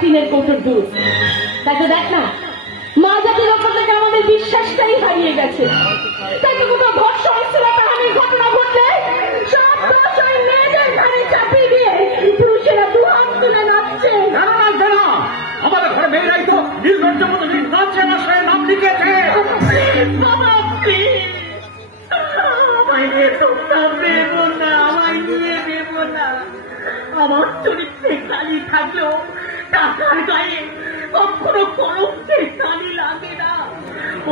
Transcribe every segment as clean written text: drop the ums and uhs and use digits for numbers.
টিনের কৌটোর দুধ। তাই তো দেখ না, মা জাতির ওপর থেকে আমাদের বিশ্বাসটাই হারিয়ে গেছে। তাই তো কোথাও ধর্ষণ শ্লীলতাহানির ঘটনা ঘটলে সব দোষ ওই মেয়েদের ঘাড়ে চাপিয়ে দিয়ে পুরুষেরা দুহাত তুলে নাচছে। আমাদের ঘরে মেয়েরাই তো নির্লজ্জের মতো নাচে নাচে নাম লিখেছে। আমার চরিত্রে কালি থাকলেও টাকার গায়ে কখনো কলঙ্কের কালি লাগে না।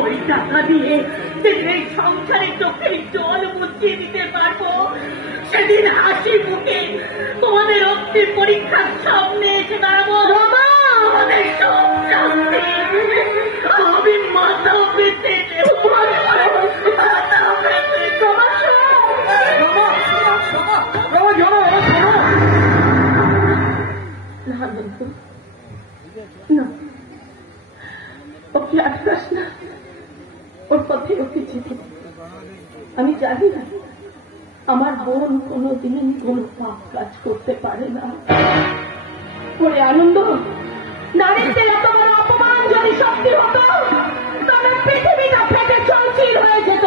ওই টাকা দিয়ে যেদিন সংসারে চোখে জল মুছিয়ে দিতে পারবো, সেদিন হাসি মুখে তোমাদের অগ্নি পরীক্ষার সামনে এসে দাঁড়াবো। আমাদের সব শান্তি আমি মাথা পেতে দেব। ওকে আটকাস না, ওর পথে ওকে যেতে। আমি জানি না আমার বোন কোনোদিন কোন পাপ কাজ করতে পারে না। ওরে আনন্দ, নারীদের এত বড় অপমান যদি সত্যি হতো তবে পৃথিবীটা ফেটে চলচিল হয়ে যেত।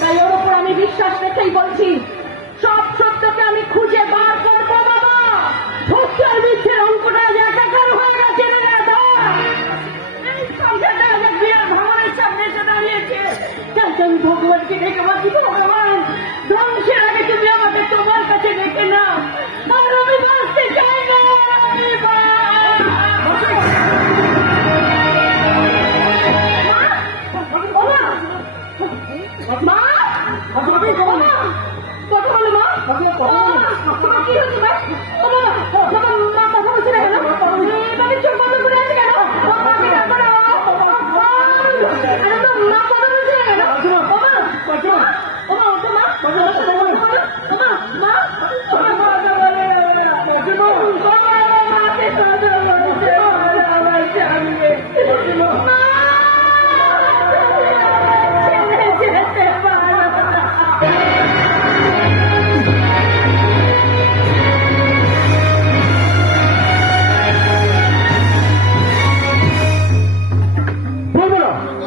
তাই ওর উপর আমি বিশ্বাস রেখেই বলছি, সব সত্যকে আমি খুঁজে বার করবো। বাবা, সত্যের মিথ্যের অঙ্কটা একাকার হয়ে গেছে। এই সংসারটা আজ বিরাট ভগবানের সামনে এসে দাঁড়িয়েছে। তাই আমি ভগবানকে ডেকে বলছি, ভগবান ধ্বংসের আগে তুমি আমাকে তোমার কাছে ডেকে নাও। আর আমি বাঁচতে চাই না। মা, কথা বলো মা। তোমার কি হচ্ছে মা? মা কথা বলছে না কেন? বাড়ির চোখ বন্ধ করে আছে কেন? মা কথা বলছে না কেন?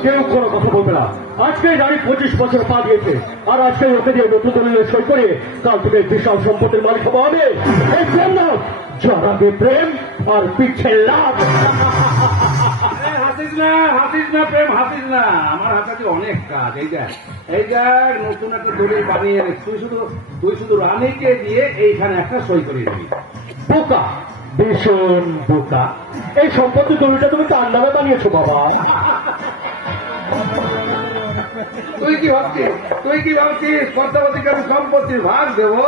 কেউ কোনো কথা বলবে না। আজকে নারী 25 বছর পা দিয়েছে, আর আজকে ওকে দিয়ে নতুন দলিলে সই করে কাল থেকে বিশাল সম্পত্তির মালিক হবো আমি। এই প্রেম না, জড়াবে প্রেম আর পিছে লাভ। হাসিস না প্রেম, হাসিস না। আমার হাতে অনেক কাজ। এই দেখ নতুন একটা দলিল বানিয়ে এনে তুই শুধু রানীকে দিয়ে এইখানে একটা সই করিয়ে দিবি। বোকা, ভীষণ বোকা। এই সম্পত্তির দলিলটা তুমি কার নামে বানিয়েছো বাবা? তুই কি ভাবছিস পদ্মাবতীকে আমি সম্পত্তির ভাগ দেবো?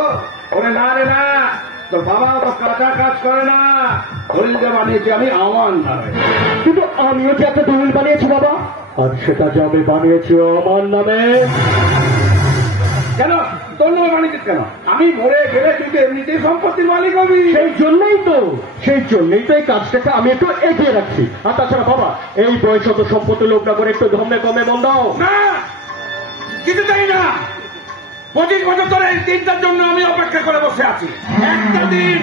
ওরে না রে না, তোর বাবা তো কাঁচা কাজ করে না। দলিলটা বানিয়েছি আমি আমার নামে। কিন্তু আমিও যে একটা দলিল বানিয়েছি বাবা, আর সেটা যে আমি বানিয়েছি আমার নামে। কেন তোর নামে বানিয়েছিস কেন? আমি মরে গেলে তুই তো এমনিতেই সম্পত্তির মালিক হবি। সেই জন্যই তো এই কাজটাকে আমি একটু এগিয়ে রাখছি। আর তাছাড়া বাবা, এই বয়স তো সম্পত্তি লোক না করে একটু ধমে কমে মন দাও না। কিছু চাই না। 25 বছর ধরে এই দিনটার জন্য আমি অপেক্ষা করে বসে আছি। একটা দিন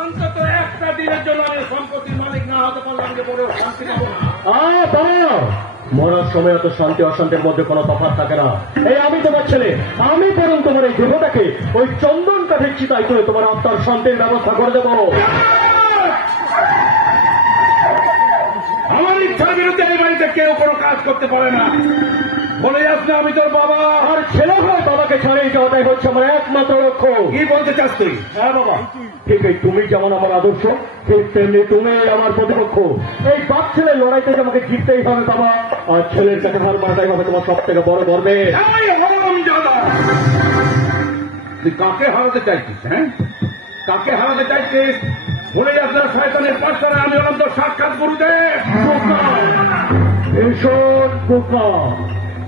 অন্তত একটা দিনের জন্য আমি সম্পত্তির মালিক না হতে পারলাম যে বড় শান্তি পাবো না। মরার সময় অত শান্তি অশান্তির মধ্যে কোনো তফাৎ থাকে না। এই আমি তোমার ছেলে, আমি বরং তোমার এই দেহটাকে ওই চন্দন কাঠের চিতায় করে তোমার আত্মার শান্তির ব্যবস্থা করে দেবো। আমার ইচ্ছার বিরুদ্ধে এই বাড়িতে কেউ কোনো কাজ করতে পারে না। বলে আসলে আমি তোর বাবা। আর ছেলে হয় বাবাকে ছাড়িয়ে যাওয়াটাই হচ্ছে আমার একমাত্র লক্ষ্য। কি বলতে চাস তুই? হ্যাঁ বাবা, ঠিক এই তুমি যেমন আমার আদর্শ, ঠিক তেমনি তুমি আমার প্রতিপক্ষ। এই বাপ ছেলের লড়াইতে আমাকে জিততেই হবে বাবা। আর ছেলের কাছে হার মারাটাই হবে তোমার সব থেকে বড় গর্বে। তুই কাকে হারাতে চাইছিস? হ্যাঁ, কাকে হারাতে চাইছিস? ভুলে যাস না শয়তানের পাঠশালা আমি হলাম তোর সাক্ষাৎ গুরুদেব। ভীষণ বোকা।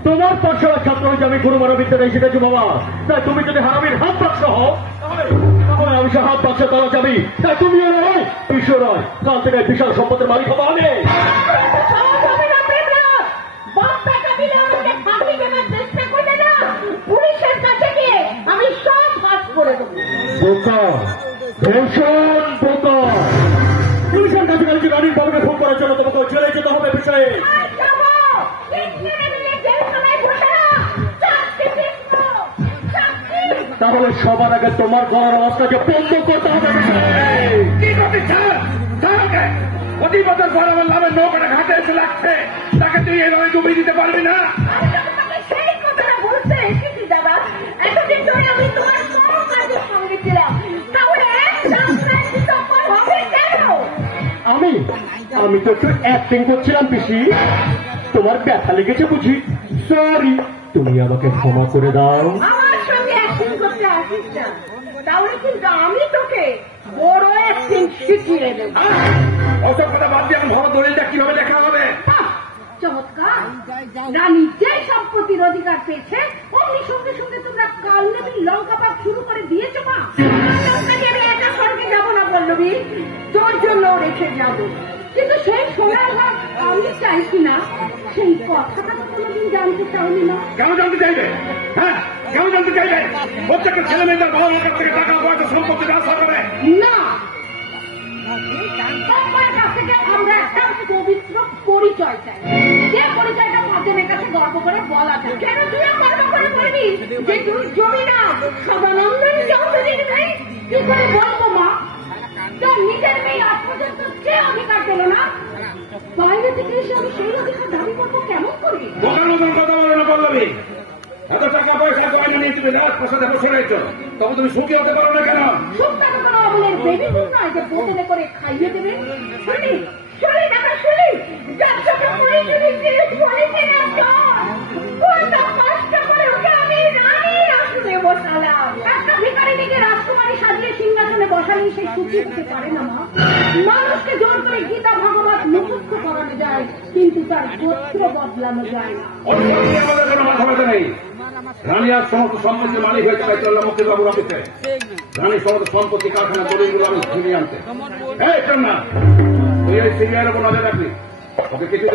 তোমার পাঠশালার ছাত্র হয়েছে আমি গুরু মানবিদ্যাটাই শিখেছি বাবা। তাই তুমি যদি হারামির হাত বাক্স হও তাহলে আমি সে হাত বাক্সে তারা যাবি। তাই তুমিও নয়, ঈশ্বর নয়, কাল থেকে বিশাল সম্পদের মালিক হবো আমি। পুলিশের কাছে গিয়ে আমি সব ফাঁস করে দেবো। বোকা, ভূষণ বোকা পুলিশের কাছে গেলে রানীর বাবুকে ফোন করার জন্য তোমাকে জেলে যেতে হবে বিষয়ে। তাহলে সবার আগে তোমার গলার আওয়াজটাকে বন্ধ করতে হবে। কি করতে প্রতি বছর পর আমার নামে নৌকাটা ঘাটে এসে লাগছে, তাকে তুই এভাবে ডুবিয়ে দিতে পারবি না। সেই কথাটা বলতে এসেছি দাদা, এতদিন ধরে আমি তোমার সব কাজের সঙ্গে ছিলাম, তাহলে আমি তো একটু অ্যাক্টিং করছিলাম পিসি, তোমার ব্যথা লেগেছে বুঝি, সরি, তুমি আমাকে ক্ষমা করে দাও। আমার সঙ্গে অ্যাক্টিং করতে আসিস না, তাহলে কিন্তু আমি তোকে বড় অ্যাক্টিং শিখিয়ে দেব। ওসব কথা বাদ দিয়ে আমার দলিলটা কিভাবে দেখা হবে? চমৎকার, রানী যে সম্পত্তির অধিকার পেয়েছে অমনি সঙ্গে সঙ্গে তোমরা কাল নবী লঙ্কা পাক শুরু করে দিয়েছো। মা লঙ্কাকে আমি একা স্বর্গে যাবো না পল্লবী, তোর জন্য রেখে যাব, কিন্তু সেই সোনার ভাগ আমি চাইছি না, সেই কথাটা তো কোনোদিন জানতে চাইনি না। কেন জানতে চাইবে? হ্যাঁ, কেন জানতে চাইবে? প্রত্যেকটা ছেলে মেয়েদের বাবা মার কাছ থেকে টাকা পয়সা সম্পত্তি আশা করে না, তোমার কাছ থেকে আমরা একটা পবিত্র পরিচয় চাই, যে পরিচয়টা মাধ্যমের কাছে গর্ব করে বলা যায়। কেন তুই গর্ব করে বলবি যে তুই জমিদার সদানন্দন চৌধুরীর মেয়ে? কি করে বলবো মা? তার নিজের মেয়ে আজ পর্যন্ত যে অধিকার পেল না, বাইরে থেকে এসে আমি সেই অধিকার দাবি করবো কেমন করে? দোকান মতন কথা বলো না বলবি। এত টাকা পয়সা গয়না নিয়ে তুমি রাজপ্রাসাদে বসে রয়েছো, তবে তুমি সুখী হতে পারো না কেন? সুখ টাকা কোনো অমলের বেবি ফুড নয় যে বোতলে করে খাইয়ে দেবে। শুনি শুনি টাকা শুনি, যার সাথে পুরি শুনি বলেছে না কত কষ্ট করে ওকে আমি রানীর আসনে বসালাম। একটা ভিখারিনীকে রাজকুমারী সাজিয়ে সিংহাসনে বসালেই সে সুখী হতে পারে না মা। মানুষকে জোর করে গীতা ভাগবত মুখস্থ করানো যায়, কিন্তু তার গোত্র বদলানো যায় না। আমাদের কোনো মাথা ব্যথা নেই। রানী আর সমস্ত সম্পত্তির মালিক হয়েছে মুক্তির বাবুর অফিসে। রানীর সমস্ত সম্পত্তি কারখানা দলিলগুলো আমি ফিরিয়ে আনতে। এই চল না, তুই ওই সিরিয়ার উপর নজর রাখবি, ওকে কিছু